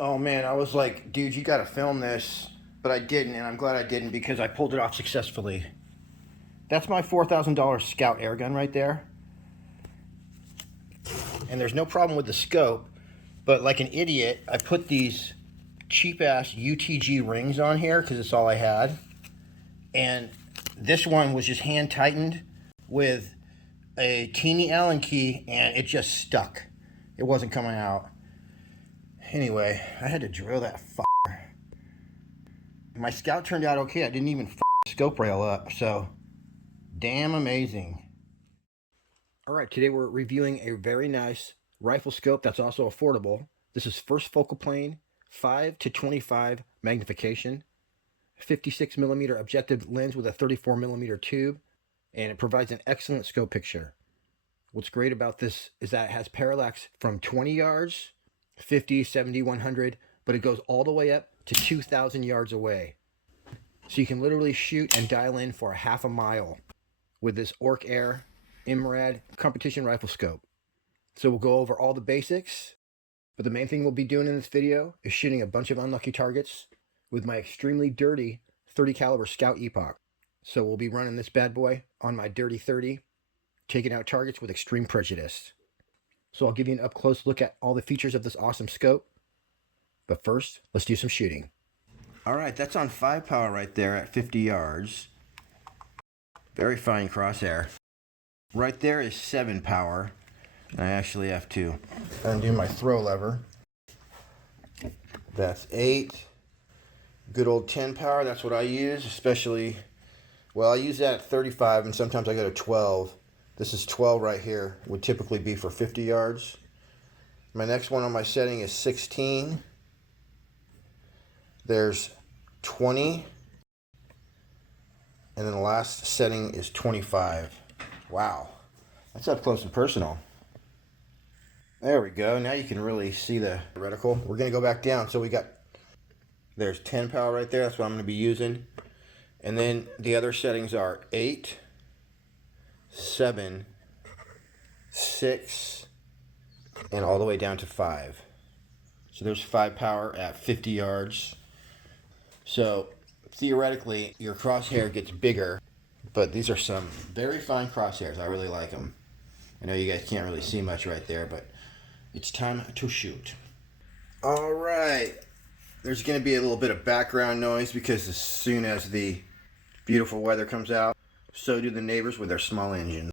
Oh man, I was like, dude, you gotta film this, but I didn't, and I'm glad I didn't because I pulled it off successfully. That's my $4,000 Skout Airgun right there. And there's no problem with the scope, but like an idiot, I put these cheap ass UTG rings on here because it's all I had. And this one was just hand tightened with a teeny Allen key, and it just stuck. It wasn't coming out. Anyway, I had to drill that f***er. My Skout turned out okay. I didn't even scope rail up, so damn amazing. All right, today we're reviewing a very nice rifle scope that's also affordable. This is first focal plane, 5 to 25 magnification, 56 millimeter objective lens with a 34 millimeter tube, and it provides an excellent scope picture. What's great about this is that it has parallax from 20 yards, 50, 70, 100, but it goes all the way up to 2,000 yards away. So you can literally shoot and dial in for a half a mile with this OrcAIr IMRAD competition rifle scope. So we'll go over all the basics, but the main thing we'll be doing in this video is shooting a bunch of unlucky targets with my extremely dirty 30 caliber Skout EPOCH. So we'll be running this bad boy on my dirty 30, taking out targets with extreme prejudice. So I'll give you an up close look at all the features of this awesome scope. But first, let's do some shooting. All right, that's on 5 power right there at 50 yards. Very fine crosshair. Right there is 7 power. I actually have to undo my throw lever. That's 8. Good old 10 power, that's what I use, especially, well, I use that at 35 and sometimes I go to 12. This is 12 right here, would typically be for 50 yards. My next one on my setting is 16. There's 20. And then the last setting is 25. Wow, that's up close and personal. There we go. Now you can really see the reticle. We're going to go back down. So there's 10 power right there. That's what I'm going to be using. And then the other settings are 8, 7, 6, and all the way down to 5. So there's 5 power at 50 yards. So theoretically, your crosshair gets bigger, but these are some very fine crosshairs. I really like them. I know you guys can't really see much right there, but it's time to shoot. All right. There's going to be a little bit of background noise because as soon as the beautiful weather comes out, so do the neighbors with their small engines.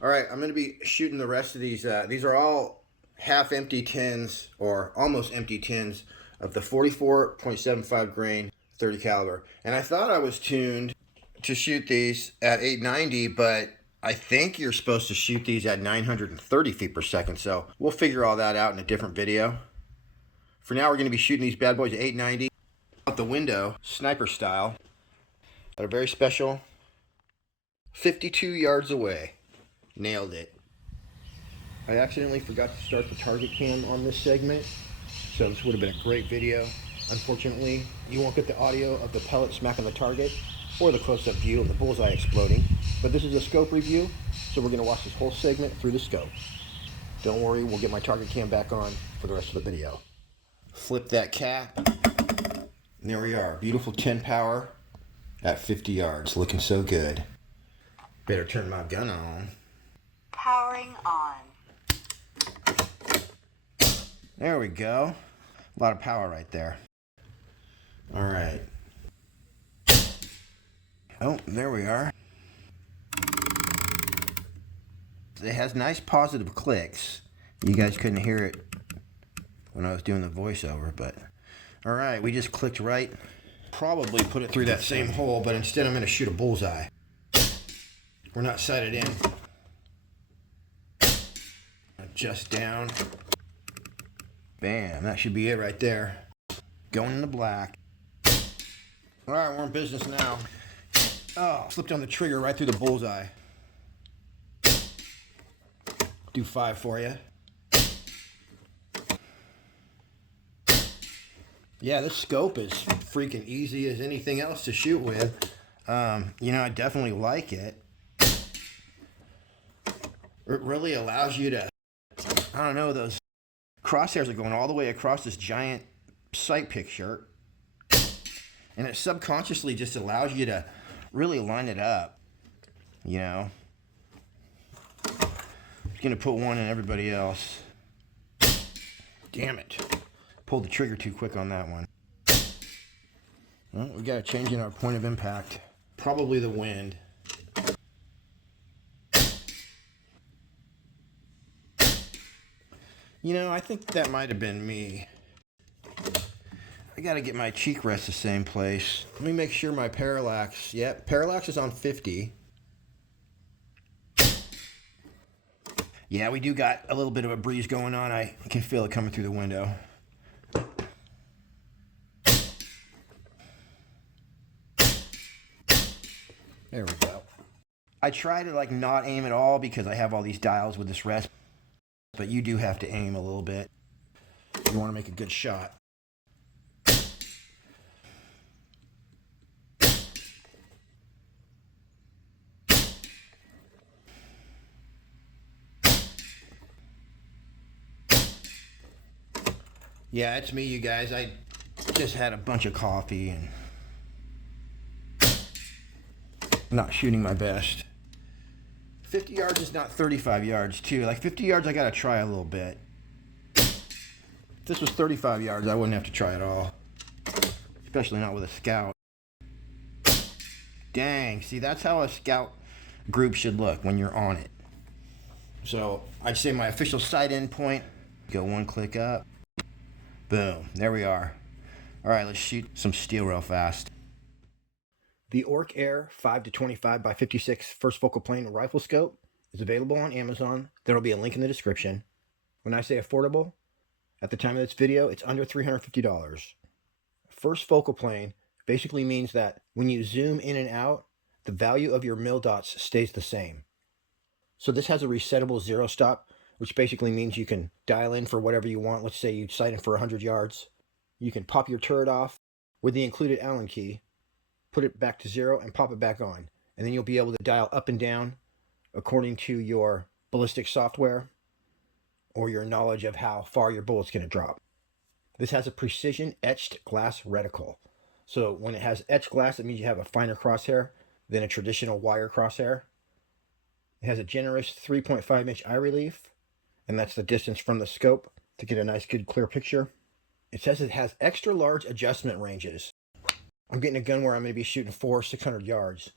All right, I'm going to be shooting the rest of these. These are all half empty tins or almost empty tins of the 44.75 grain 30 caliber. And I thought I was tuned to shoot these at 890, but I think you're supposed to shoot these at 930 feet per second. So we'll figure all that out in a different video. For now, we're going to be shooting these bad boys at 890 out the window, sniper style, at a very special 52 yards away. Nailed it. I accidentally forgot to start the target cam on this segment, so this would have been a great video. Unfortunately, you won't get the audio of the pellet smacking the target or the close-up view of the bullseye exploding, but this is a scope review, so we're going to watch this whole segment through the scope. Don't worry, we'll get my target cam back on for the rest of the video. Flip that cap, and there we are. Beautiful 10 power at 50 yards, looking so good. Better turn my gun on. Powering on. There we go. A lot of power right there. All right. Oh, there we are. It has nice positive clicks. You guys couldn't hear it when I was doing the voiceover, but all right, we just clicked right. Probably put it through that same hole, but instead I'm going to shoot a bullseye. We're not sighted in. Adjust down. Bam, that should be it right there. Going in the black. All right, we're in business now. Oh, slipped on the trigger right through the bullseye. Do 5 for you. Yeah, this scope is freaking easy as anything else to shoot with. You know, I definitely like it. It really allows you to, I don't know, those crosshairs are going all the way across this giant sight picture, and it subconsciously just allows you to really line it up, you know. Just gonna put one in everybody else. Damn it. Pulled the trigger too quick on that one. Well, we got to change in our point of impact. Probably the wind. You know, I think that might have been me. I got to get my cheek rest the same place. Let me make sure my parallax. Yep, parallax is on 50. Yeah, we do got a little bit of a breeze going on. I can feel it coming through the window. There we go. I try to like not aim at all because I have all these dials with this rest, but you do have to aim a little bit. You want to make a good shot. Yeah, it's me, you guys. I just had a bunch of coffee and not shooting my best. 50 yards is not 35 yards, too. Like 50 yards, I gotta try a little bit. If this was 35 yards, I wouldn't have to try at all. Especially not with a Skout. Dang, see, that's how a Skout group should look when you're on it. So, I'd say my official sight end point, go one click up. Boom, there we are. All right, let's shoot some steel real fast. The OrcAIr 5-25 by 56 first focal plane rifle scope is available on Amazon. There will be a link in the description. When I say affordable, at the time of this video, it's under $350. First focal plane basically means that when you zoom in and out, the value of your mil dots stays the same. So this has a resettable zero stop, which basically means you can dial in for whatever you want. Let's say you sight in for 100 yards. You can pop your turret off with the included Allen key, put it back to 0, and pop it back on. And then you'll be able to dial up and down according to your ballistic software or your knowledge of how far your bullet's going to drop. This has a precision etched glass reticle. So when it has etched glass, it means you have a finer crosshair than a traditional wire crosshair. It has a generous 3.5-inch eye relief, and that's the distance from the scope to get a nice, good, clear picture. It says it has extra large adjustment ranges. I'm getting a gun where I'm going to be shooting 600 yards.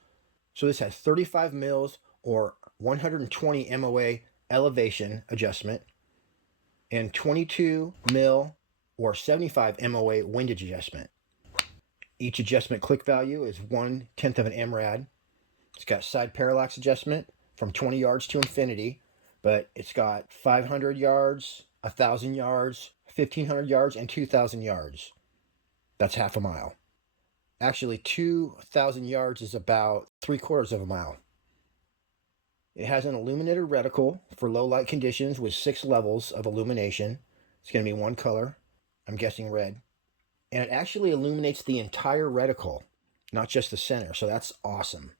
So this has 35 mils or 120 MOA elevation adjustment and 22 mil or 75 MOA windage adjustment. Each adjustment click value is 1/10 of an MRAD. It's got side parallax adjustment from 20 yards to infinity, but it's got 500 yards, 1,000 yards, 1,500 yards, and 2,000 yards. That's half a mile. Actually, 2,000 yards is about 3/4 of a mile. It has an illuminated reticle for low light conditions with 6 levels of illumination. It's going to be one color, I'm guessing red. And it actually illuminates the entire reticle, not just the center, so that's awesome.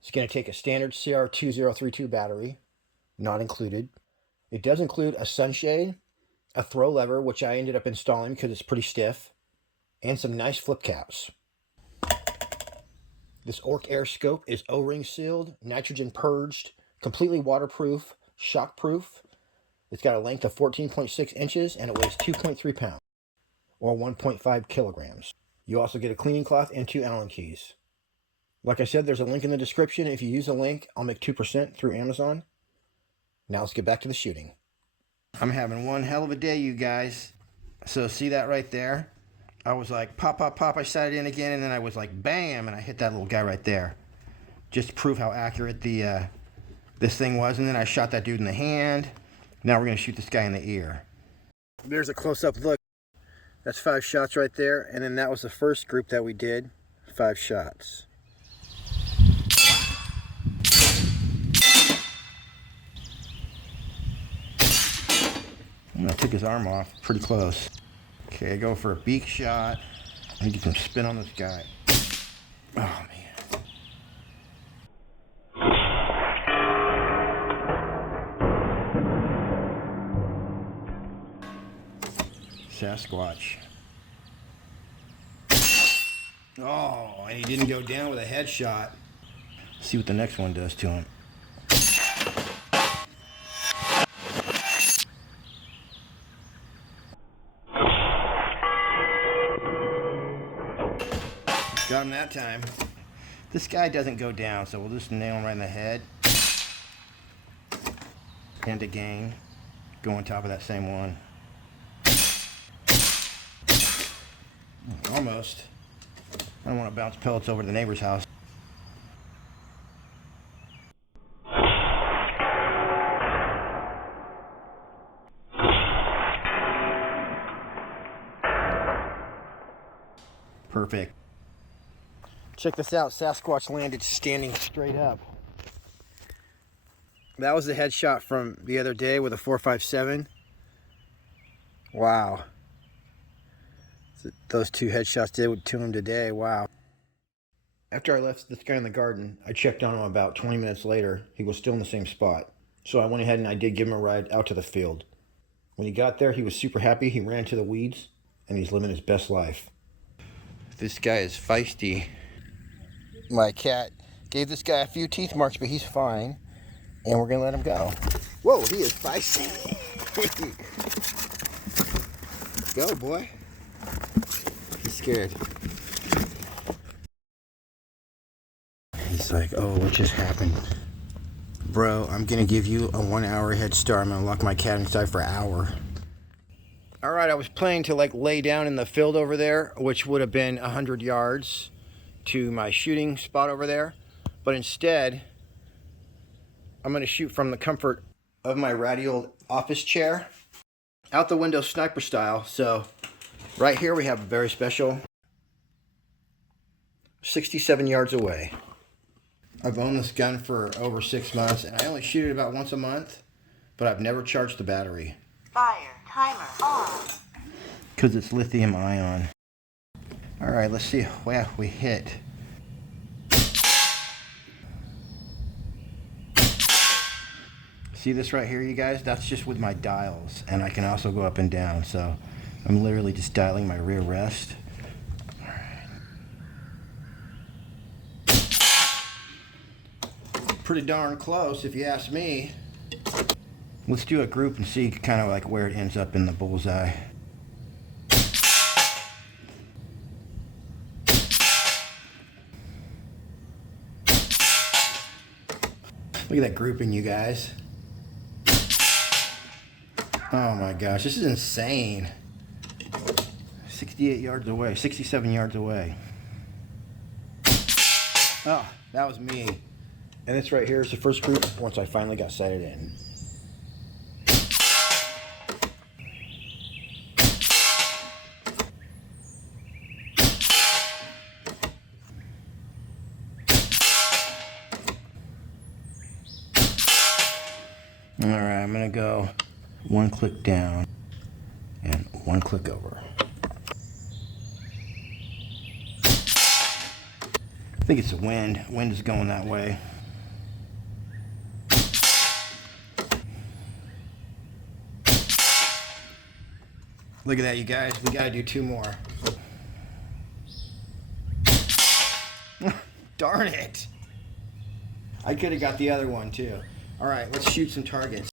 It's going to take a standard CR2032 battery, not included. It does include a sunshade, a throw lever, which I ended up installing because it's pretty stiff, and some nice flip caps. This OrcAIr scope is O-ring sealed, nitrogen purged, completely waterproof, shockproof. It's got a length of 14.6 inches and it weighs 2.3 pounds, or 1.5 kilograms. You also get a cleaning cloth and 2 Allen keys. Like I said, there's a link in the description. If you use the link, I'll make 2% through Amazon. Now let's get back to the shooting. I'm having one hell of a day, you guys. So see that right there? I was like, pop, pop, pop, I sighted in again, and then I was like, bam, and I hit that little guy right there. Just to prove how accurate this thing was, and then I shot that dude in the hand. Now we're going to shoot this guy in the ear. There's a close-up look. That's 5 shots right there, and then that was the first group that we did. 5 shots. I took his arm off, pretty close. Okay, I go for a beak shot. I get some spin on this guy. Oh, man. Sasquatch. Oh, and he didn't go down with a headshot. See what the next one does to him. Got him that time. This guy doesn't go down, so we'll just nail him right in the head. And again, go on top of that same one. Almost. I don't want to bounce pellets over to the neighbor's house. Perfect. Check this out. Sasquatch landed standing straight up. That was the headshot from the other day with a 4.57. Wow. Those two headshots did to him today. Wow. After I left this guy in the garden, I checked on him about 20 minutes later. He was still in the same spot. So I went ahead and I did give him a ride out to the field. When he got there, he was super happy. He ran to the weeds and he's living his best life. This guy is feisty. My cat gave this guy a few teeth marks, but he's fine. And we're gonna let him go. Whoa, he is feisty. Go, boy. He's scared. He's like, oh, what just happened? Bro, I'm gonna give you a 1 hour head start. I'm gonna lock my cat inside for an hour. All right, I was planning to like lay down in the field over there, which would have been 100 yards to my shooting spot over there. But instead, I'm gonna shoot from the comfort of my ratty old office chair, out the window sniper style. So right here we have a very special 67 yards away. I've owned this gun for over 6 months and I only shoot it about once a month, but I've never charged the battery. Fire timer on. Because it's lithium ion. All right, let's see where we hit. See this right here, you guys? That's just with my dials, and I can also go up and down, so I'm literally just dialing my rear rest. All right. Pretty darn close, if you ask me. Let's do a group and see kind of like where it ends up in the bullseye. Look at that grouping, you guys. Oh my gosh, this is insane. 68 yards away, 67 yards away. Oh, that was me. And this right here is the first group once I finally got sighted in. All right, I'm gonna go 1 click down and 1 click over. I think it's the wind. Wind is going that way. Look at that, you guys. We gotta do 2 more. Darn it. I could have got the other one too. All right, let's shoot some targets.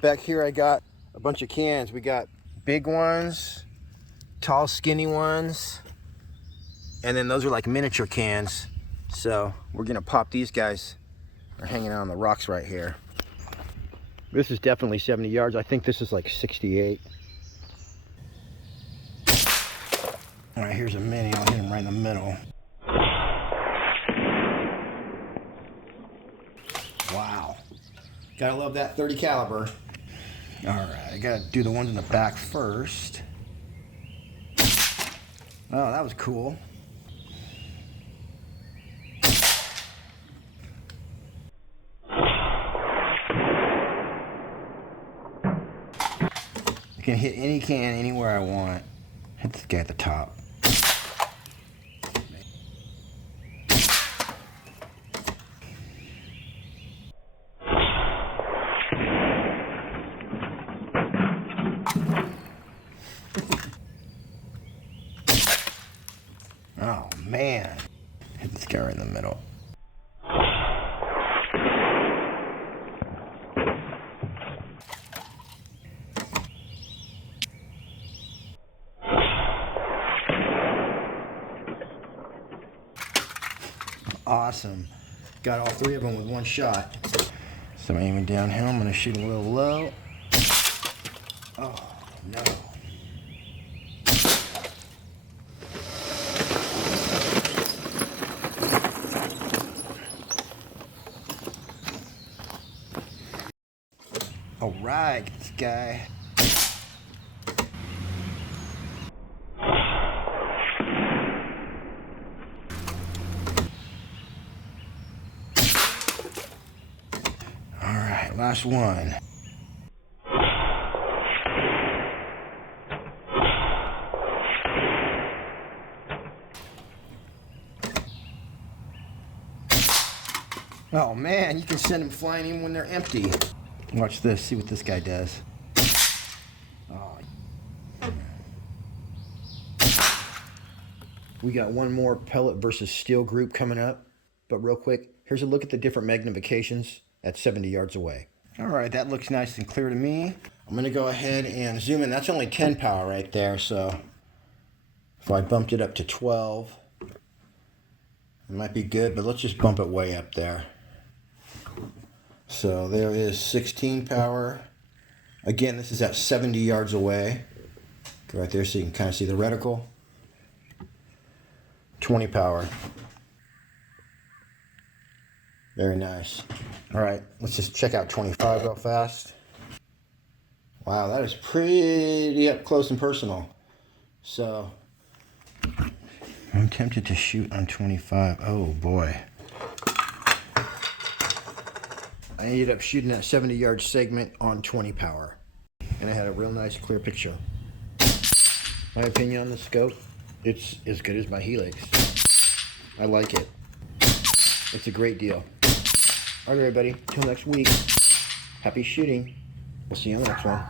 Back here I got a bunch of cans. We got big ones, tall skinny ones, and then those are like miniature cans. So we're gonna pop these guys. They're hanging out on the rocks right here. This is definitely 70 yards. I think this is like 68. All right, here's a mini. I'll hit him right in the middle. Wow. Gotta love that 30 caliber. All right, I gotta do the ones in the back first. Oh, that was cool. I can hit any can anywhere I want. Hit this guy at the top. man. Hit this guy right in the middle. Awesome. Got all three of them with one shot. So I'm aiming downhill. I'm going to shoot a little low. Oh, no. All right, get this guy. All right, last one. Oh man, you can send them flying even when they're empty. Watch this, see what this guy does. Oh. We got one more pellet versus steel group coming up. But real quick, here's a look at the different magnifications at 70 yards away. All right, that looks nice and clear to me. I'm gonna go ahead and zoom in. That's only 10 power right there, so if I bumped it up to 12, it might be good, but let's just bump it way up there. So there is 16 power. Again, this is at 70 yards away. Go right there so you can kind of see the reticle. 20 power. Very nice. All right, let's just check out 25 real fast. Wow, that is pretty up close and personal. So I'm tempted to shoot on 25. Oh boy. I ended up shooting that 70-yard segment on 20 power. And I had a real nice clear picture. My opinion on the scope, it's as good as my Helix. I like it. It's a great deal. All right, everybody, till next week. Happy shooting. We'll see you on the next one.